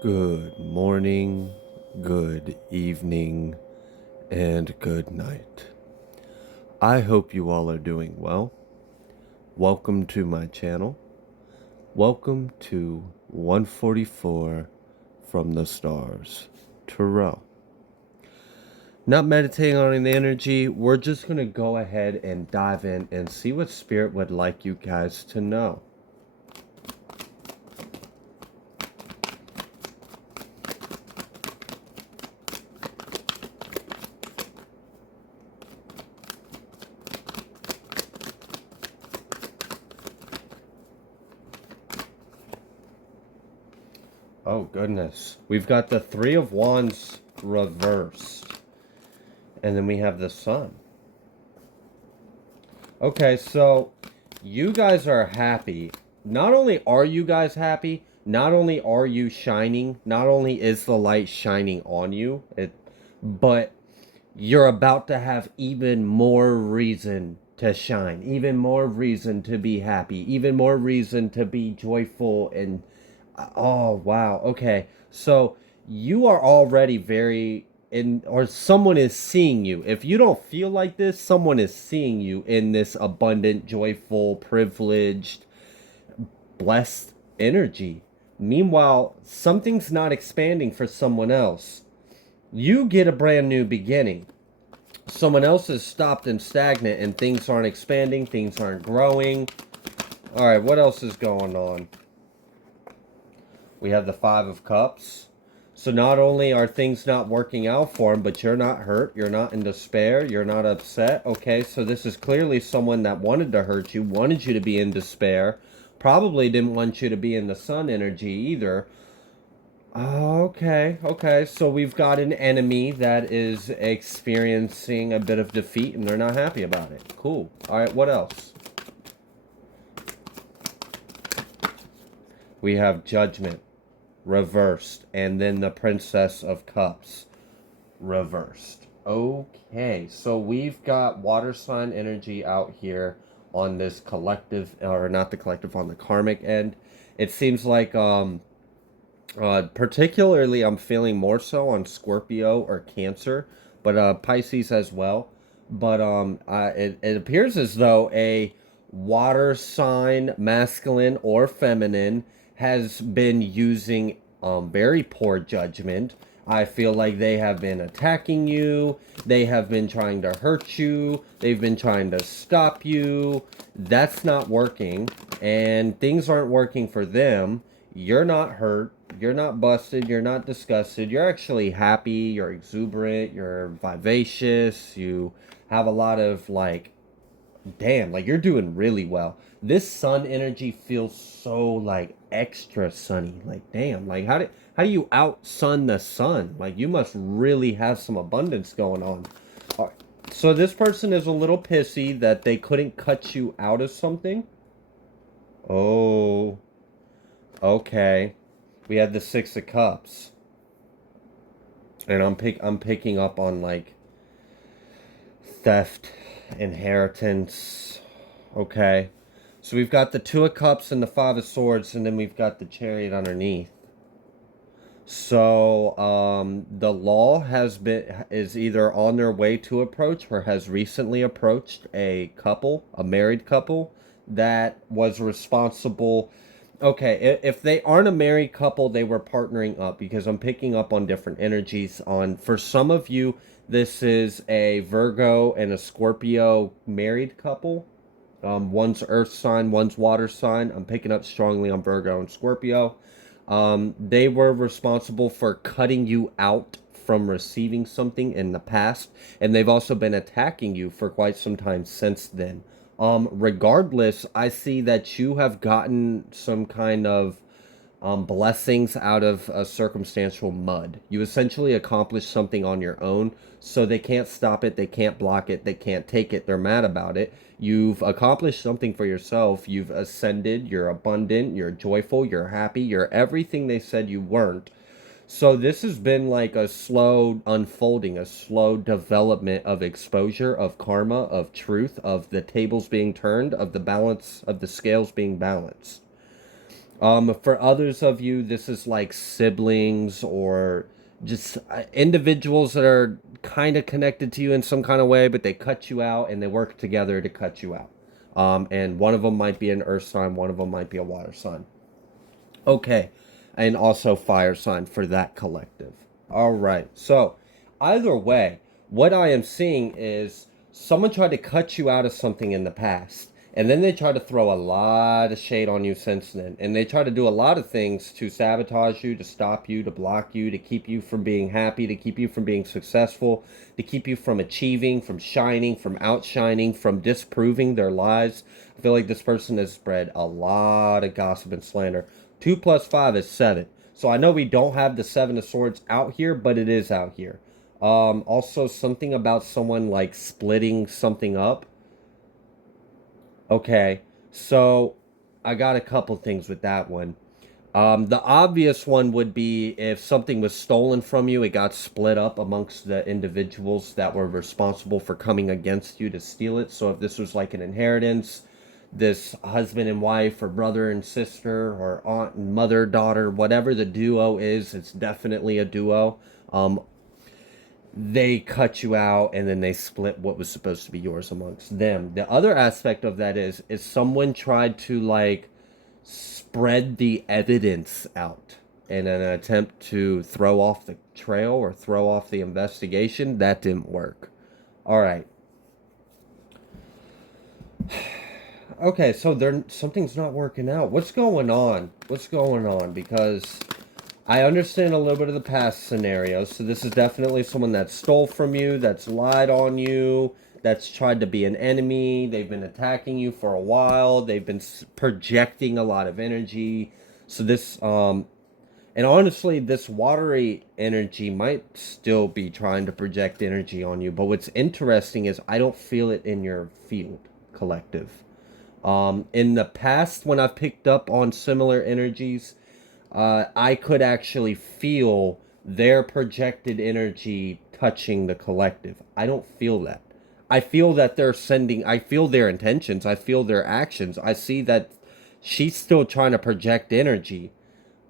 Good morning, good evening, and good night. I hope you all are doing well. Welcome to my channel. Welcome to 144 from the stars, Tarot. Not meditating on an energy, we're just going to go ahead and dive in and see what Spirit would like you guys to know. Oh goodness. We've got the Three of Wands reversed. And then we have the Sun. Okay, so you guys are happy. Not only are you guys happy, not only are you shining, not only is the light shining on you, but you're about to have even more reason to shine, even more reason to be happy, even more reason to be joyful and oh wow. Okay. So you are already very in or someone is seeing you. If you don't feel like this, someone is seeing you in this abundant, joyful, privileged, blessed energy. Meanwhile, something's not expanding for someone else. You get a brand new beginning. Someone else is stopped and stagnant and things aren't expanding, things aren't growing. All right, what else is going on? We have the Five of Cups. So not only are things not working out for him, but you're not hurt, you're not in despair, you're not upset. Okay, so this is clearly someone that wanted to hurt you, wanted you to be in despair, probably didn't want you to be in the Sun energy either. Okay, so we've got an enemy that is experiencing a bit of defeat and they're not happy about it. Cool. All right, what else? We have Judgment reversed, and then the Princess of Cups reversed. Okay, so we've got water sign energy out here on this collective, or not the collective, on the karmic end. It seems like particularly I'm feeling more so on Scorpio or Cancer, but Pisces as well. But it appears as though a water sign, masculine or feminine, has been using very poor judgment. I feel like they have been attacking you. They have been trying to hurt you. They've been trying to stop you. That's not working. And things aren't working for them. You're not hurt. You're not busted. You're not disgusted. You're actually happy. You're exuberant. You're vivacious. You have a lot of like, damn, like you're doing really well. This sun energy feels so like extra sunny. Like, damn, like how do you out sun the sun? Like, you must really have some abundance going on. All right. So this person is a little pissy that they couldn't cut you out of something. Oh, okay. We had the Six of Cups, and I'm picking up on like theft, inheritance. Okay. So we've got the Two of Cups and the Five of Swords, and then we've got the Chariot underneath. So the law is either on their way to approach or has recently approached a couple, a married couple that was responsible. Okay, if they aren't a married couple, they were partnering up, because I'm picking up on different energies. On for some of you, this is a Virgo and a Scorpio married couple. One's earth sign, one's water sign. I'm picking up strongly on Virgo and Scorpio. They were responsible for cutting you out from receiving something in the past, and they've also been attacking you for quite some time since then. Regardless, I see that you have gotten some kind of blessings out of circumstantial mud. You essentially accomplished something on your own, so they can't stop it, they can't block it, they can't take it, they're mad about it. You've accomplished something for yourself, you've ascended, you're abundant, you're joyful, you're happy, you're everything they said you weren't. So this has been like a slow unfolding, a slow development of exposure, of karma, of truth, of the tables being turned, of the balance, of the scales being balanced. For others of you, this is like siblings or just individuals that are kind of connected to you in some kind of way, but they cut you out and they work together to cut you out. And one of them might be an earth sign, one of them might be a water sign. Okay. And also fire sign for that collective. All right. So, either way, what I am seeing is someone tried to cut you out of something in the past. And then they try to throw a lot of shade on you since then. And they try to do a lot of things to sabotage you, to stop you, to block you, to keep you from being happy, to keep you from being successful, to keep you from achieving, from shining, from outshining, from disproving their lies. I feel like this person has spread a lot of gossip and slander. 2 plus 5 is 7. So I know we don't have the 7 of swords out here, but it is out here. Also something about someone like splitting something up. Okay, so I got a couple things with that one. The obvious one would be if something was stolen from you, it got split up amongst the individuals that were responsible for coming against you to steal it. So if this was like an inheritance, this husband and wife, or brother and sister, or aunt and mother, daughter, whatever the duo is, it's definitely a duo. Um, they cut you out and then they split what was supposed to be yours amongst them. The other aspect of that is someone tried to like spread the evidence out in an attempt to throw off the trail or throw off the investigation. That didn't work. All right. Okay, so there something's not working out. What's going on? What's going on? Because I understand a little bit of the past scenario. So this is definitely someone that stole from you, that's lied on you, that's tried to be an enemy. They've been attacking you for a while. They've been projecting a lot of energy. So this and honestly, this watery energy might still be trying to project energy on you. But what's interesting is I don't feel it in your field, collective. In the past, when I've picked up on similar energies, I could actually feel their projected energy touching the collective. I don't feel that. I feel that they're sending, I feel their intentions, I feel their actions. I see that she's still trying to project energy.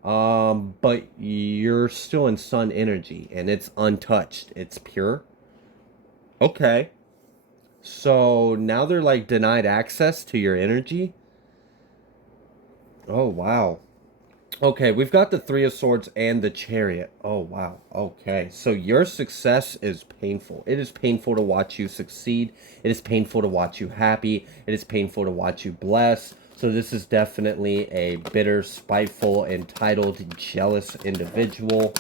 But you're still in sun energy and it's untouched. It's pure. Okay. So now they're like denied access to your energy. Oh, wow. Okay, we've got the Three of Swords and the Chariot. Oh, wow. Okay, so your success is painful. It is painful to watch you succeed. It is painful to watch you happy. It is painful to watch you blessed. So this is definitely a bitter, spiteful, entitled, jealous individual.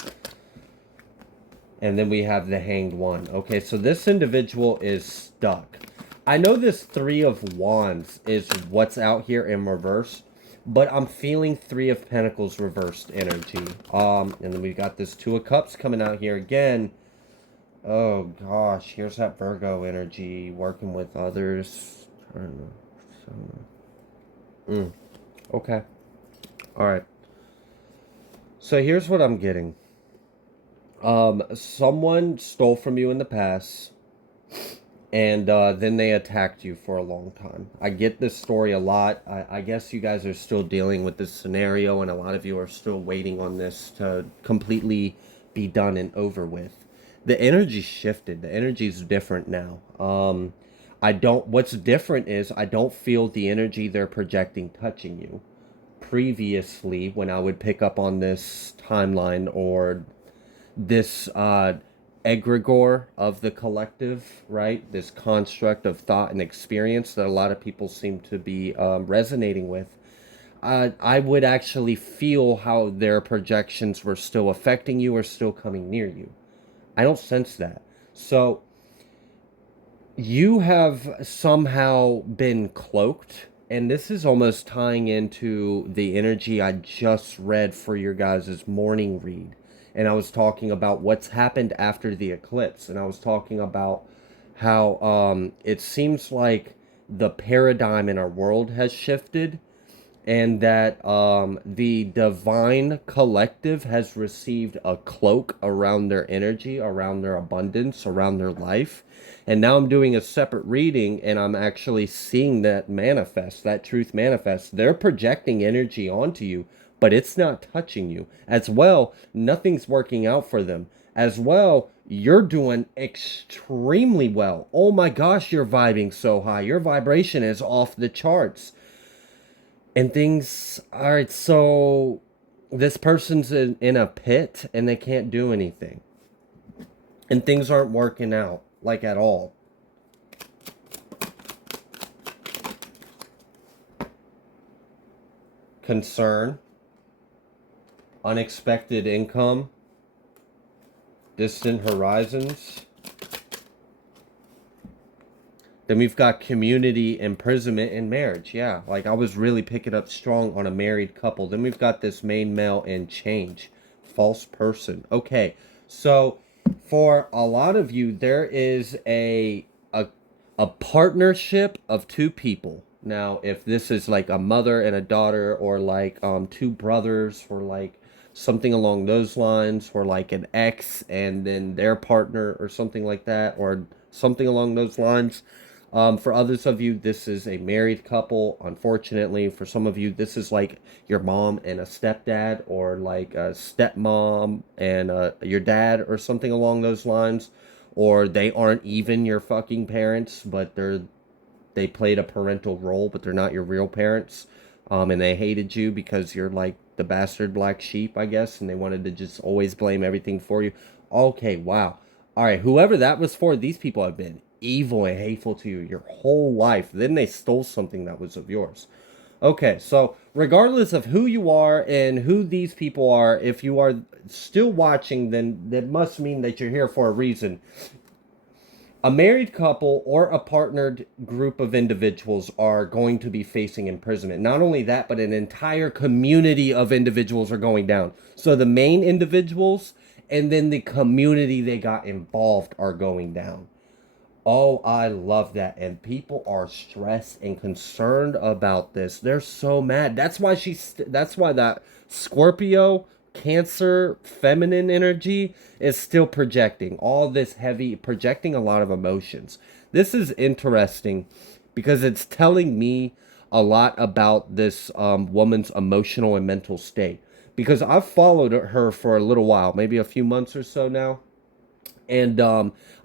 And then we have the Hanged One. Okay, so this individual is stuck. I know this Three of Wands is what's out here in reverse, but I'm feeling Three of Pentacles reversed energy. And then we got this Two of Cups coming out here again. Oh gosh, here's that Virgo energy, working with others. I don't know. Okay. All right. So here's what I'm getting. Someone stole from you in the past, and then they attacked you for a long time. I get this story a lot. I guess you guys are still dealing with this scenario, and a lot of you are still waiting on this to completely be done and over with. The energy shifted. The energy's different now. I don't. What's different is I don't feel the energy they're projecting touching you. Previously, when I would pick up on this timeline or this egregore of the collective, right? This construct of thought and experience that a lot of people seem to be resonating with. I would actually feel how their projections were still affecting you or still coming near you. I don't sense that. So you have somehow been cloaked, and this is almost tying into the energy I just read for your guys' morning read. And I was talking about what's happened after the eclipse, and I was talking about how it seems like the paradigm in our world has shifted, and that the divine collective has received a cloak around their energy, around their abundance, around their life. And now I'm doing a separate reading, and I'm actually seeing that manifest, that truth manifest. They're projecting energy onto you, but it's not touching you. As well, nothing's working out for them. As well, you're doing extremely well. Oh my gosh, you're vibing so high. Your vibration is off the charts. And things are so this person's in a pit and they can't do anything. And things aren't working out like at all. Concern, unexpected income, distant horizons. Then we've got community, imprisonment, and marriage. Yeah, like I was really picking up strong on a married couple. Then we've got this main male and change. False person. Okay, so for a lot of you, there is a partnership of two people. Now, if this is like a mother and a daughter, or like two brothers, or like something along those lines, or like an ex and then their partner, or something like that, or something along those lines. For others of you, this is a married couple. Unfortunately, for some of you, this is like your mom and a stepdad, or like a stepmom and your dad, or something along those lines. Or they aren't even your fucking parents, but they played a parental role, but they're not your real parents. And they hated you because you're like the bastard black sheep, I guess, and they wanted to just always blame everything for you. Okay, wow. All right, whoever that was for, these people have been evil and hateful to you your whole life. Then they stole something that was of yours. Okay, so regardless of who you are and who these people are, if you are still watching, then that must mean that you're here for a reason. A married couple or a partnered group of individuals are going to be facing imprisonment. Not only that, but an entire community of individuals are going down. So the main individuals and then the community they got involved are going down. Oh, I love that. And people are stressed and concerned about this. They're so mad. That's why that Scorpio, Cancer, feminine energy is still projecting all this heavy, projecting a lot of emotions. This is interesting because it's telling me a lot about this woman's emotional and mental state. Because I've followed her for a little while, maybe a few months or so now, and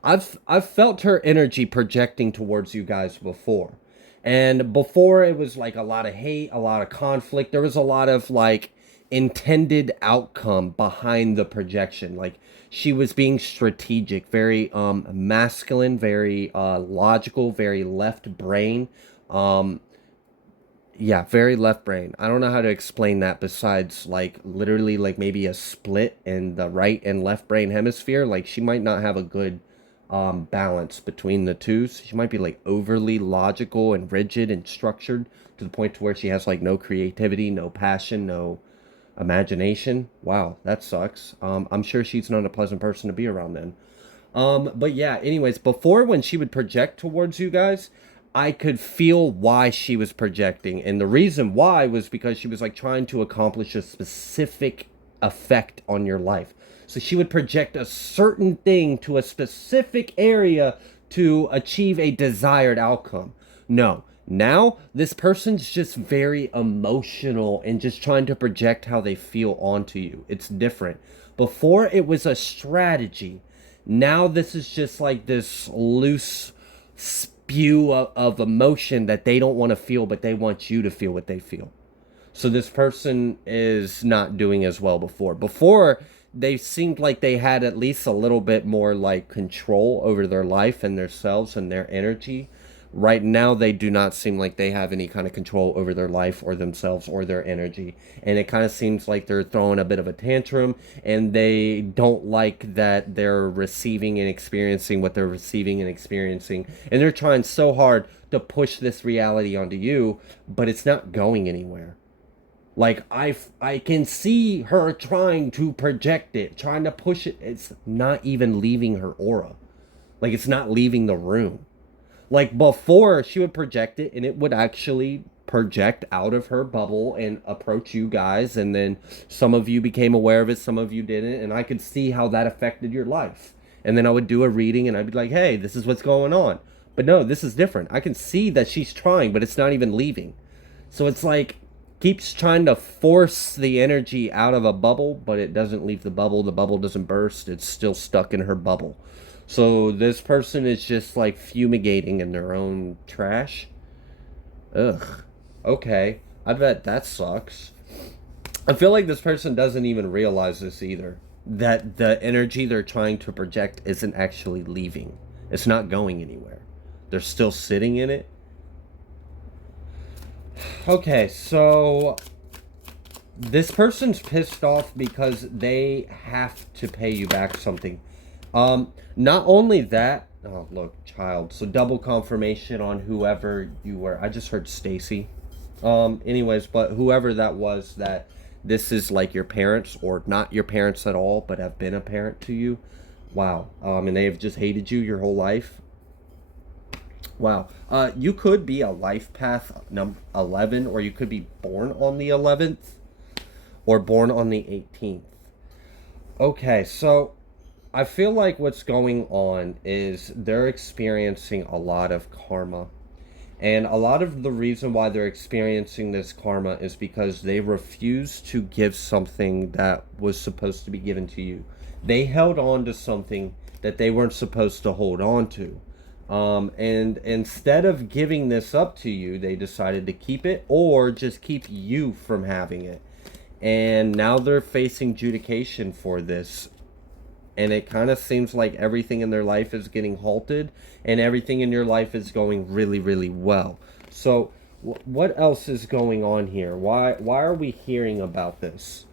I've felt her energy projecting towards you guys before. And before, it was like a lot of hate, a lot of conflict. There was a lot of like intended outcome behind the projection. Like she was being strategic, very masculine, very logical, very left brain. Um yeah, very left brain. I don't know how to explain that besides like literally like maybe a split in the right and left brain hemisphere. Like she might not have a good balance between the two. So she might be like overly logical and rigid and structured to the point to where she has like no creativity, no passion, no imagination. Wow, that sucks. I'm sure she's not a pleasant person to be around then. But yeah, anyways, before when she would project towards you guys, I could feel why she was projecting. And the reason why was because she was like trying to accomplish a specific effect on your life. So she would project a certain thing to a specific area to achieve a desired outcome. No, now this person's just very emotional and just trying to project how they feel onto you. It's different. Before it was a strategy. Now this is just like this loose spew of emotion that they don't want to feel, but they want you to feel what they feel. So this person is not doing as well before. Before, they seemed like they had at least a little bit more like control over their life and themselves and their energy. Right now, they do not seem like they have any kind of control over their life or themselves or their energy. And it kind of seems like they're throwing a bit of a tantrum and they don't like that they're receiving and experiencing what they're receiving and experiencing. And they're trying so hard to push this reality onto you, but it's not going anywhere. Like I can see her trying to project it, trying to push it. It's not even leaving her aura. Like it's not leaving the room. Like before, she would project it and it would actually project out of her bubble and approach you guys. And then some of you became aware of it, some of you didn't. And I could see how that affected your life. And then I would do a reading and I'd be like, hey, this is what's going on. But no, this is different. I can see that she's trying, but it's not even leaving. So it's like, keeps trying to force the energy out of a bubble, but it doesn't leave the bubble. The bubble doesn't burst. It's still stuck in her bubble. So this person is just like fumigating in their own trash. Ugh. Okay. I bet that sucks. I feel like this person doesn't even realize this either. That the energy they're trying to project isn't actually leaving. It's not going anywhere. They're still sitting in it. Okay, so this person's pissed off because they have to pay you back something. Not only that, oh look, child. So double confirmation on whoever you were. I just heard Stacy. Anyways, but whoever that was, that this is like your parents or not your parents at all, but have been a parent to you. Wow. And they have just hated you your whole life. Wow. You could be a life path number 11, or you could be born on the 11th or born on the 18th. Okay, so I feel like what's going on is they're experiencing a lot of karma. And a lot of the reason why they're experiencing this karma is because they refused to give something that was supposed to be given to you. They held on to something that they weren't supposed to hold on to. And instead of giving this up to you, they decided to keep it or just keep you from having it. And now they're facing adjudication for this. And it kind of seems like everything in their life is getting halted and everything in your life is going really, really well. So what else is going on here? Why are we hearing about this?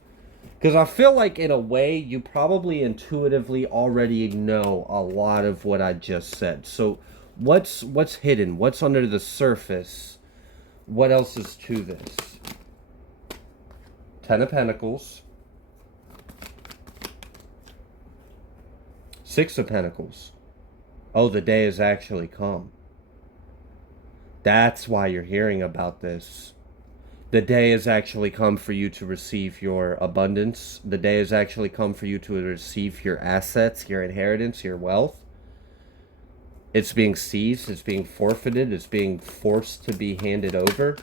Because I feel like in a way you probably intuitively already know a lot of what I just said. So what's hidden? What's under the surface? What else is to this? Ten of Pentacles. Six of Pentacles. Oh, the day has actually come. That's why you're hearing about this. The day has actually come for you to receive your abundance. The day has actually come for you to receive your assets, your inheritance, your wealth. It's being seized. It's being forfeited. It's being forced to be handed over.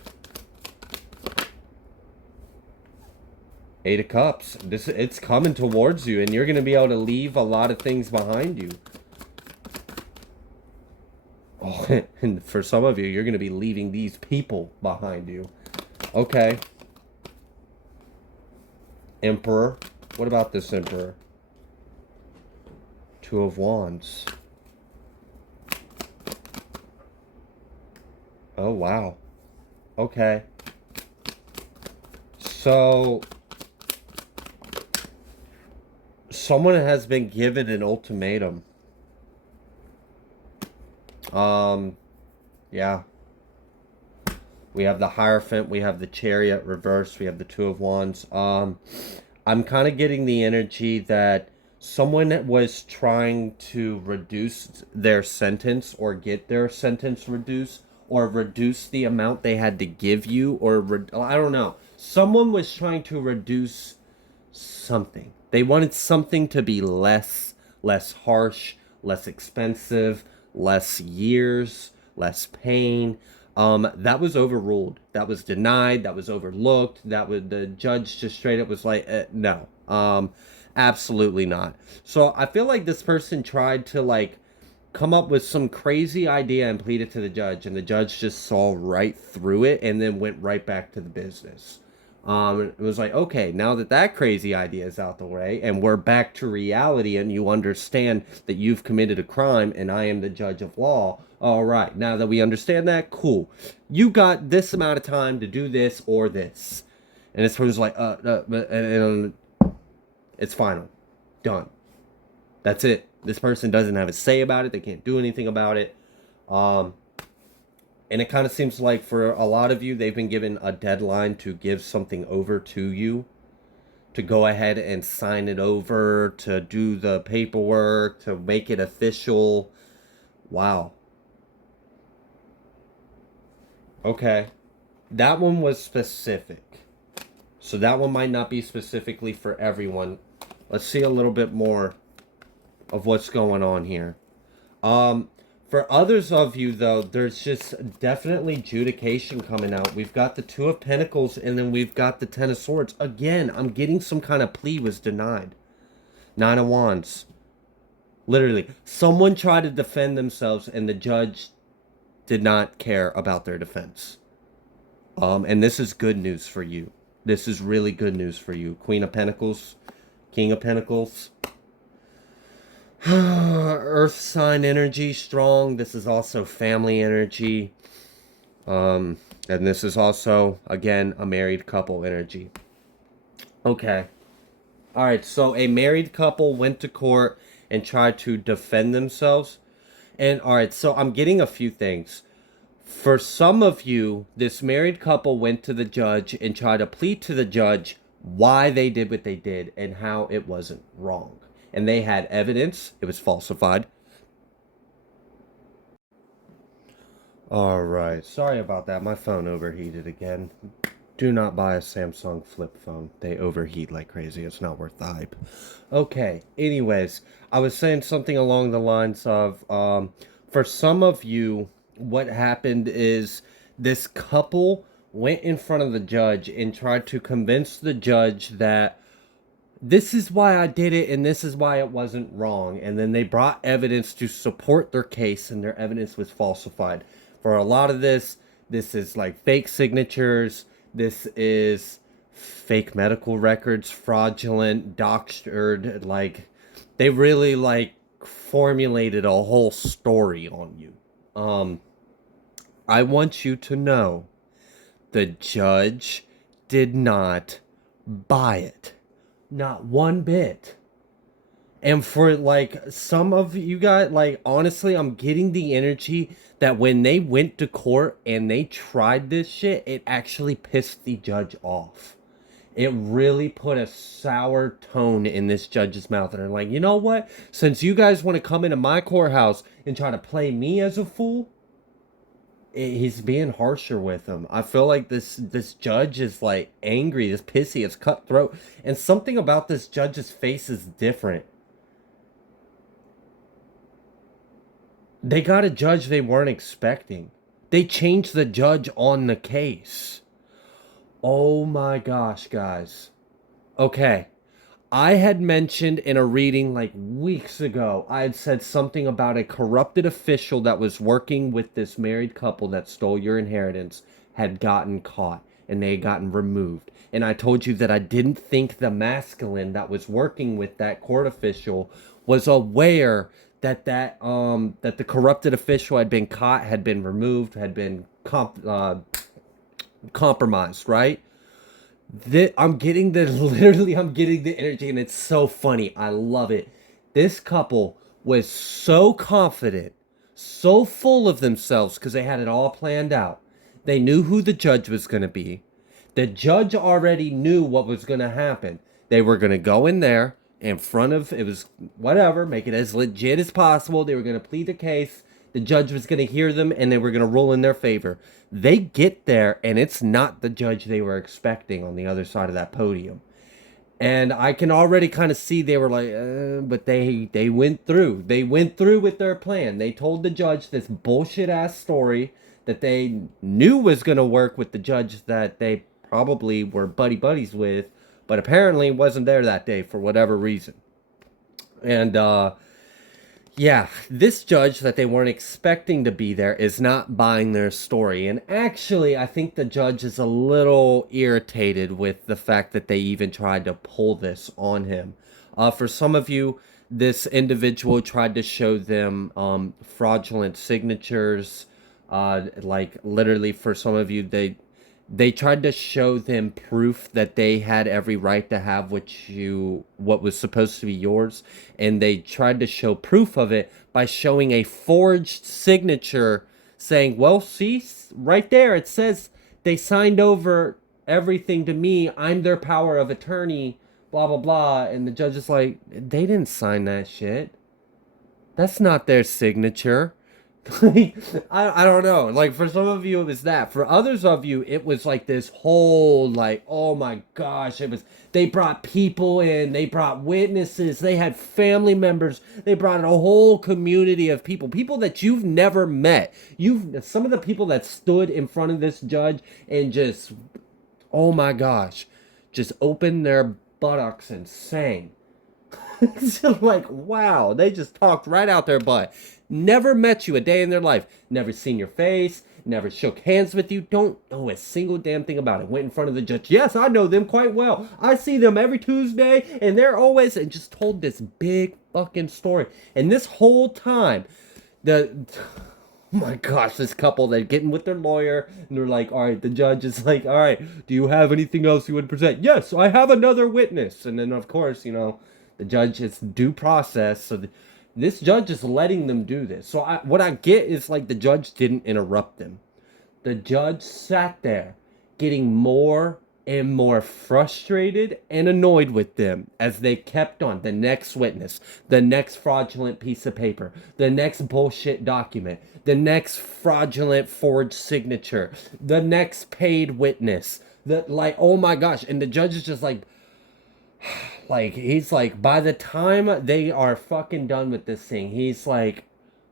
Eight of Cups. It's coming towards you, and you're going to be able to leave a lot of things behind you. Oh, and for some of you, you're going to be leaving these people behind you. Okay. Emperor. What about this Emperor? Two of Wands. Oh, wow. Okay. So someone has been given an ultimatum. Yeah. We have the Hierophant, we have the Chariot reversed, we have the Two of Wands. I'm kind of getting the energy that someone was trying to reduce their sentence or get their sentence reduced or reduce the amount they had to give you, or I don't know. Someone was trying to reduce something. They wanted something to be less harsh, less expensive, less years, less pain. That was overruled. That was denied. That was overlooked. That was, the judge just straight up was like, no, absolutely not. So I feel like this person tried to like come up with some crazy idea and plead it to the judge, and the judge just saw right through it and then went right back to the business. It was like, okay, now that that crazy idea is out the way and we're back to reality and you understand that you've committed a crime and I am the judge of law. All right, now that we understand that, cool. You got this amount of time to do this or this. And this person's like, and it's final. Done. That's it. This person doesn't have a say about it. They can't do anything about it. And it kind of seems like for a lot of you, they've been given a deadline to give something over to you, to go ahead and sign it over, to do the paperwork, to make it official. Wow. Okay. That one was specific. So that one might not be specifically for everyone. Let's see a little bit more of what's going on here. For others of you, though, there's just definitely adjudication coming out. We've got the Two of Pentacles, and then we've got the Ten of Swords. Again, I'm getting some kind of plea was denied. Nine of Wands. Literally, someone tried to defend themselves, and the judge did not care about their defense. And this is good news for you. This is really good news for you. Queen of Pentacles, King of Pentacles. Earth sign energy strong. This is also family energy. And this is also, again, a married couple energy. Okay. All right, so a married couple went to court and tried to defend themselves. And all right, so I'm getting a few things. For some of you, this married couple went to the judge and tried to plead to the judge why they did what they did and how it wasn't wrong. And they had evidence. It was falsified. All right. Sorry about that. My phone overheated again. Do not buy a Samsung flip phone. They overheat like crazy. It's not worth the hype. Okay. Anyways, I was saying something along the lines of, for some of you, what happened is this couple went in front of the judge and tried to convince the judge that this is why I did it and this is why it wasn't wrong. And then they brought evidence to support their case, and their evidence was falsified. For a lot of this is like fake signatures. This is fake medical records, fraudulent, doctored. Like, they really like formulated a whole story on you. I want you to know the judge did not buy it. Not one bit. And for like some of you guys, like honestly, I'm getting the energy that when they went to court and they tried this shit, it actually pissed the judge off. It really put a sour tone in this judge's mouth. And they're like, you know what? Since you guys want to come into my courthouse and try to play me as a fool, he's being harsher with him. I feel like this judge is like angry, is pissy, it's cutthroat, and something about this judge's face is different. They got a judge they weren't expecting. They changed the judge on the case. Oh my gosh, guys. Okay. I had mentioned in a reading like weeks ago, I had said something about a corrupted official that was working with this married couple that stole your inheritance had gotten caught and they had gotten removed. And I told you that I didn't think the masculine that was working with that court official was aware that that the corrupted official had been caught, had been removed, had been compromised, right? I'm getting the literally I'm getting the energy, and it's so funny. I love it. This couple was so confident, so full of themselves because they had it all planned out. They knew who the judge was going to be. The judge already knew what was going to happen. They were going to go in there in front of, it was whatever, make it as legit as possible. They were going to plead the case. The judge was going to hear them and they were going to rule in their favor. They get there and it's not the judge they were expecting on the other side of that podium. And I can already kind of see they were like, but they went through. They went through with their plan. They told the judge this bullshit ass story that they knew was going to work with the judge that they probably were buddies with, but apparently wasn't there that day for whatever reason. And yeah, this judge that they weren't expecting to be there is not buying their story. And actually, I think the judge is a little irritated with the fact that they even tried to pull this on him. For some of you, this individual tried to show them fraudulent signatures. Like literally for some of you, they tried to show them proof that they had every right to have what was supposed to be yours, and they tried to show proof of it by showing a forged signature saying, well, see, right there it says they signed over everything to me, I'm their power of attorney, blah blah blah. And the judge is like, they didn't sign that shit, that's not their signature. I don't know. Like, for some of you, it was that. For others of you, it was like this whole, like, oh my gosh, it was, they brought people in, they brought witnesses, they had family members, they brought a whole community of people that you've never met. Some of the people that stood in front of this judge and just, oh my gosh, just opened their buttocks and sang. It's like, wow, they just talked right out their butt. Never met you a day in their life. Never seen your face. Never shook hands with you. Don't know a single damn thing about it. Went in front of the judge. Yes, I know them quite well. I see them every Tuesday, and they're always, and just told this big fucking story. And this whole time, the oh my gosh, this couple, they're getting with their lawyer, and they're like, all right, the judge is like, all right, do you have anything else you would present? Yes, I have another witness. And then, of course, the judge is due process. So this judge is letting them do this. So what I get is, like, the judge didn't interrupt them. The judge sat there getting more and more frustrated and annoyed with them as they kept on. The next witness, the next fraudulent piece of paper, the next bullshit document, the next fraudulent forged signature, the next paid witness. Oh my gosh. And the judge is just like, he's like, by the time they are fucking done with this thing, he's like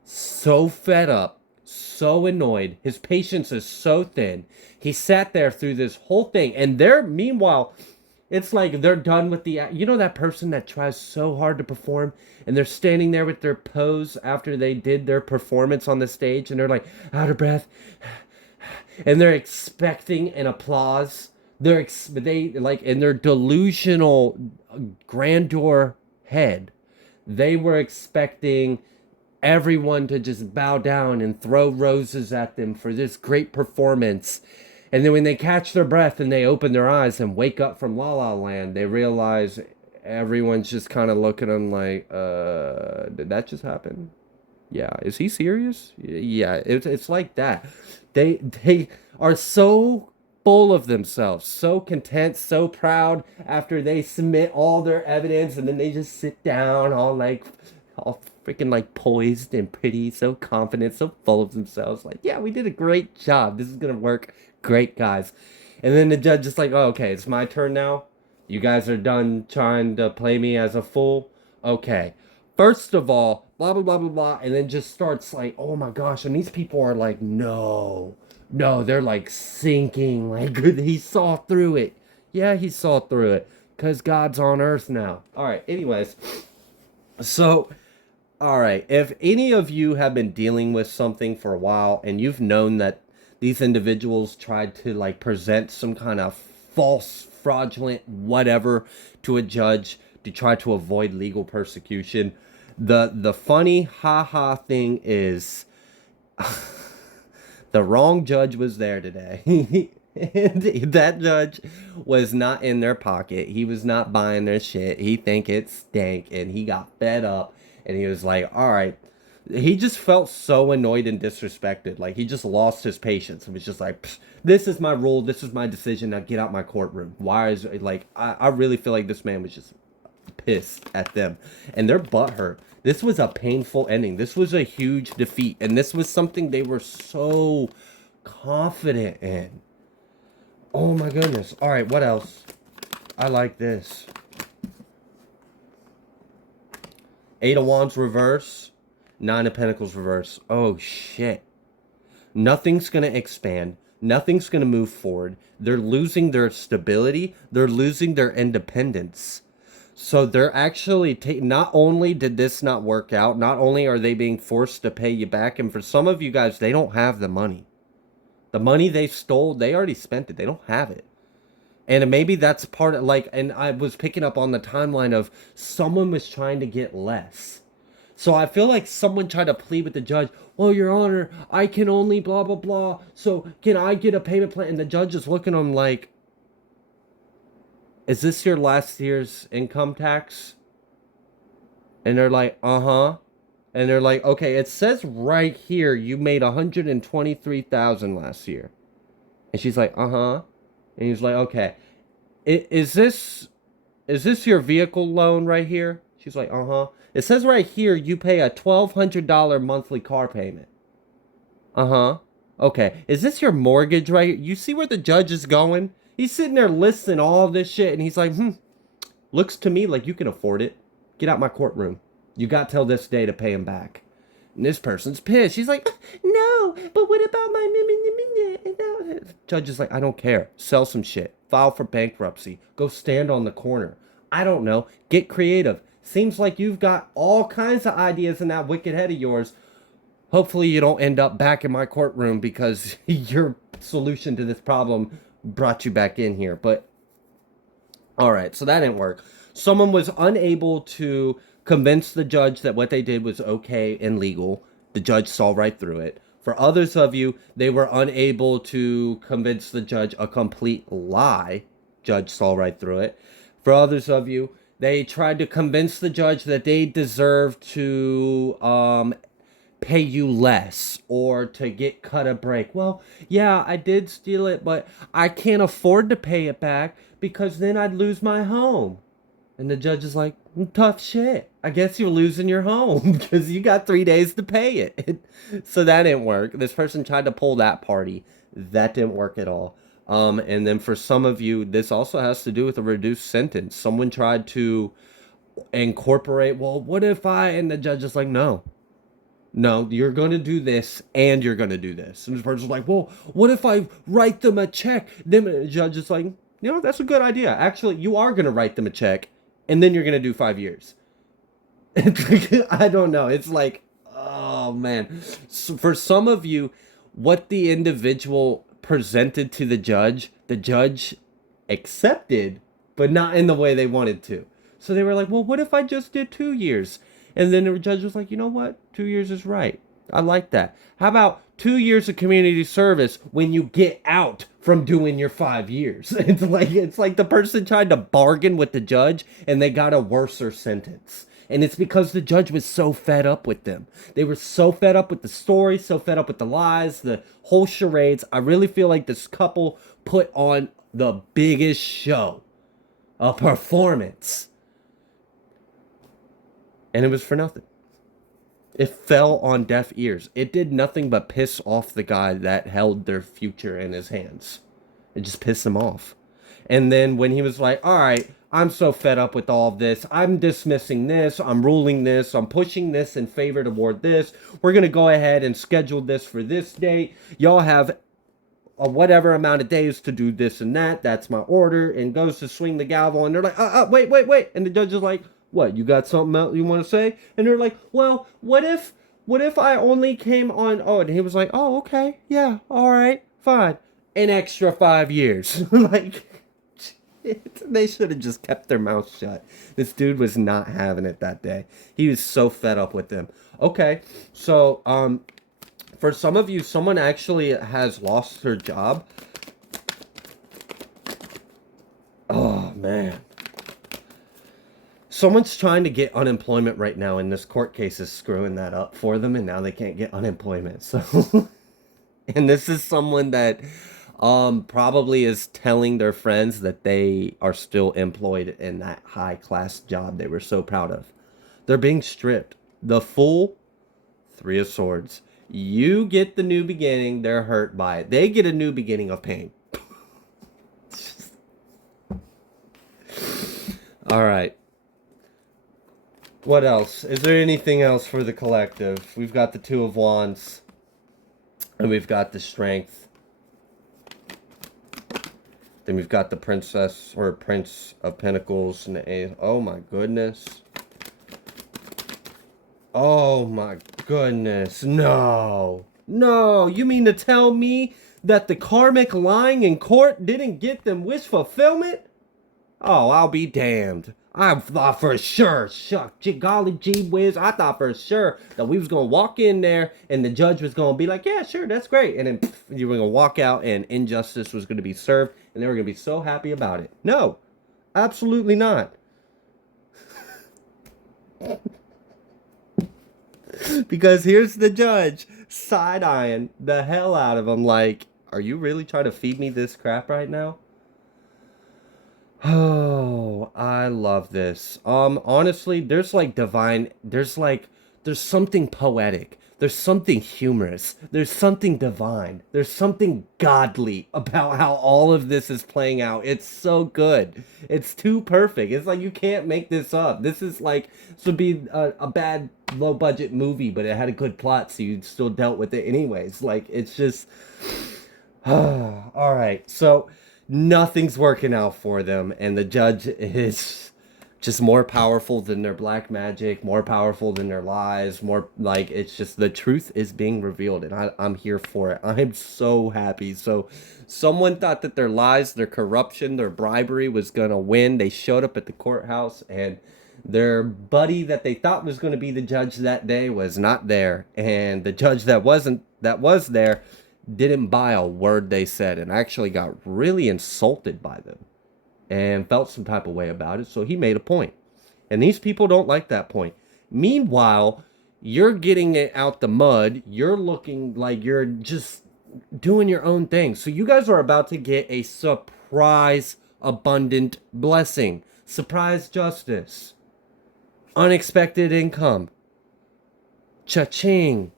so fed up, so annoyed. His patience is so thin. He sat there through this whole thing, and meanwhile, it's like they're done with that person that tries so hard to perform, and they're standing there with their pose after they did their performance on the stage, and they're like out of breath, and they're expecting an applause. In their delusional grandeur head, they were expecting everyone to just bow down and throw roses at them for this great performance. And then when they catch their breath and they open their eyes and wake up from La La Land, they realize everyone's just kind of looking at them like, did that just happen? Yeah. Is he serious? Yeah. It's like that. They are so full of themselves, so content, so proud after they submit all their evidence, and then they just sit down all freaking like poised and pretty, so confident, so full of themselves, like, yeah, we did a great job, this is gonna work great, guys. And then the judge is like, oh, okay, it's my turn now. You guys are done trying to play me as a fool. Okay, first of all, blah blah blah blah blah, and then just starts like, oh my gosh. And these people are like, no, they're like sinking. Like, he saw through it. Yeah, he saw through it. Because God's on earth now. Alright, anyways. So, alright. If any of you have been dealing with something for a while, and you've known that these individuals tried to, like, present some kind of false, fraudulent, whatever to a judge to try to avoid legal persecution, the funny ha-ha thing is... the wrong judge was there today. And that judge was not in their pocket. He was not buying their shit. He think it stank, and he got fed up, and he was like, all right. He just felt so annoyed and disrespected. Like, he just lost his patience. It was just like, this is my rule. This is my decision. Now get out my courtroom. Why is it like, I really feel like this man was just pissed at them, and their butthurt. This was a painful ending. This was a huge defeat, and this was something they were so confident in. Oh my goodness. All right, what else? I like this. Eight of Wands reverse, Nine of Pentacles reverse. Oh shit. Nothing's gonna expand. Nothing's gonna move forward. They're losing their stability. They're losing their independence. So they're actually not only did this not work out, not only are they being forced to pay you back, and for some of you guys, they don't have the money. The money they stole, they already spent it. They don't have it. And maybe that's part of, like, and I was picking up on the timeline of someone was trying to get less. So I feel like someone tried to plead with the judge, well, Your Honor, I can only blah, blah, blah, so can I get a payment plan? And the judge is looking at him like, is this your last year's income tax? And they're like, uh-huh. And they're like, okay, it says right here you made $123,000 last year. And she's like, uh-huh. And he's like, okay. Is this your vehicle loan right here? She's like, uh-huh. It says right here you pay a $1,200 monthly car payment. Uh-huh. Okay. Is this your mortgage right here? You see where the judge is going? He's sitting there listening to all this shit, and he's like, looks to me like you can afford it. Get out my courtroom. You got till this day to pay him back. And this person's pissed. She's like, no, but what about my... Judge is like, I don't care. Sell some shit. File for bankruptcy. Go stand on the corner. I don't know. Get creative. Seems like you've got all kinds of ideas in that wicked head of yours. Hopefully you don't end up back in my courtroom because your solution to this problem brought you back in here. But, all right, so that didn't work. Someone was unable to convince the judge that what they did was okay and legal. The judge saw right through it. For others of you, they were unable to convince the judge a complete lie. Judge saw right through it. For others of you, they tried to convince the judge that they deserved to pay you less or to get cut a break. Well, yeah, I did steal it, but I can't afford to pay it back because then I'd lose my home. And the judge is like, tough shit. I guess you're losing your home because you got 3 days to pay it. So that didn't work. This person tried to pull that party. That didn't work at all. And then for some of you, this also has to do with a reduced sentence. Someone tried to incorporate, well, what if and the judge is like, no, you're going to do this and you're going to do this. And this person's like, well, what if I write them a check? Then the judge is like, that's a good idea. Actually, you are going to write them a check and then you're going to do 5 years. I don't know. It's like, oh man. So for some of you, what the individual presented to the judge accepted, but not in the way they wanted to. So they were like, well, what if I just did 2 years? And then the judge was like, you know what? 2 years is right. I like that. How about 2 years of community service when you get out from doing your 5 years? It's like the person tried to bargain with the judge and they got a worser sentence. And it's because the judge was so fed up with them. They were so fed up with the story, so fed up with the lies, the whole charades. I really feel like this couple put on the biggest show, a performance. And it was for nothing. It fell on deaf ears. It did nothing but piss off the guy that held their future in his hands. It just pissed him off. And then when he was like, all right, I'm so fed up with all of this. I'm dismissing this. I'm ruling this. I'm pushing this in favor toward this. We're going to go ahead and schedule this for this date. Y'all have whatever amount of days to do this and that. That's my order. And goes to swing the gavel. And they're like, wait. And the judge is like, what, you got something else you want to say? And they're like, well, what if I only came on, and he was like, oh, okay, yeah, all right, fine. An extra 5 years. Like, they should have just kept their mouth shut. This dude was not having it that day. He was so fed up with them. Okay, so, for some of you, someone actually has lost their job. Oh, man. Someone's trying to get unemployment right now, and this court case is screwing that up for them, and now they can't get unemployment. So, and this is someone that probably is telling their friends that they are still employed in that high-class job they were so proud of. They're being stripped. The full 3 of Swords. You get the new beginning, they're hurt by it. They get a new beginning of pain. All right. What else? Is there anything else for the collective? We've got the 2 of Wands. And we've got the Strength. Then we've got the Princess or Prince of Pentacles and the Ace. Oh my goodness. Oh my goodness. No. No. You mean to tell me that the karmic lying in court didn't get them wish fulfillment? Oh, I'll be damned. I thought for sure, golly gee whiz, I thought for sure that we was going to walk in there and the judge was going to be like, yeah, sure, that's great. And then you were going to walk out and injustice was going to be served and they were going to be so happy about it. No, absolutely not. Because here's the judge side-eyeing the hell out of him like, are you really trying to feed me this crap right now? Oh, I love this. Honestly, there's something poetic. there's something humorous. There's something divine. There's something godly about how all of this is playing out. It's so good. It's too perfect. It's like you can't make this up. This is like, this would be a bad low budget movie, but it had a good plot, so you still dealt with it anyways. Like, it's just, all right. So nothing's working out for them, and the judge is just more powerful than their black magic, more powerful than their lies, more like it's just the truth is being revealed, and I'm here for it. I'm so happy. So someone thought that their lies, their corruption, their bribery was gonna win. They showed up at the courthouse, and their buddy that they thought was going to be the judge that day was not there, and the judge that was there didn't buy a word they said, and actually got really insulted by them and felt some type of way about it. So he made a point. And these people don't like that point. Meanwhile, you're getting it out the mud. You're looking like you're just doing your own thing. So you guys are about to get a surprise abundant blessing. Surprise justice. Unexpected income. Cha-ching.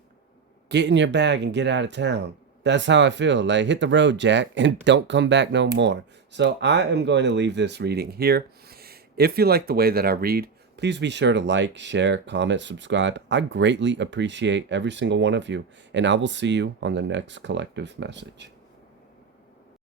Get in your bag and get out of town. That's how I feel. Like, hit the road, Jack, and don't come back no more. So I am going to leave this reading here. If you like the way that I read, please be sure to like, share, comment, subscribe. I greatly appreciate every single one of you, and I will see you on the next collective message.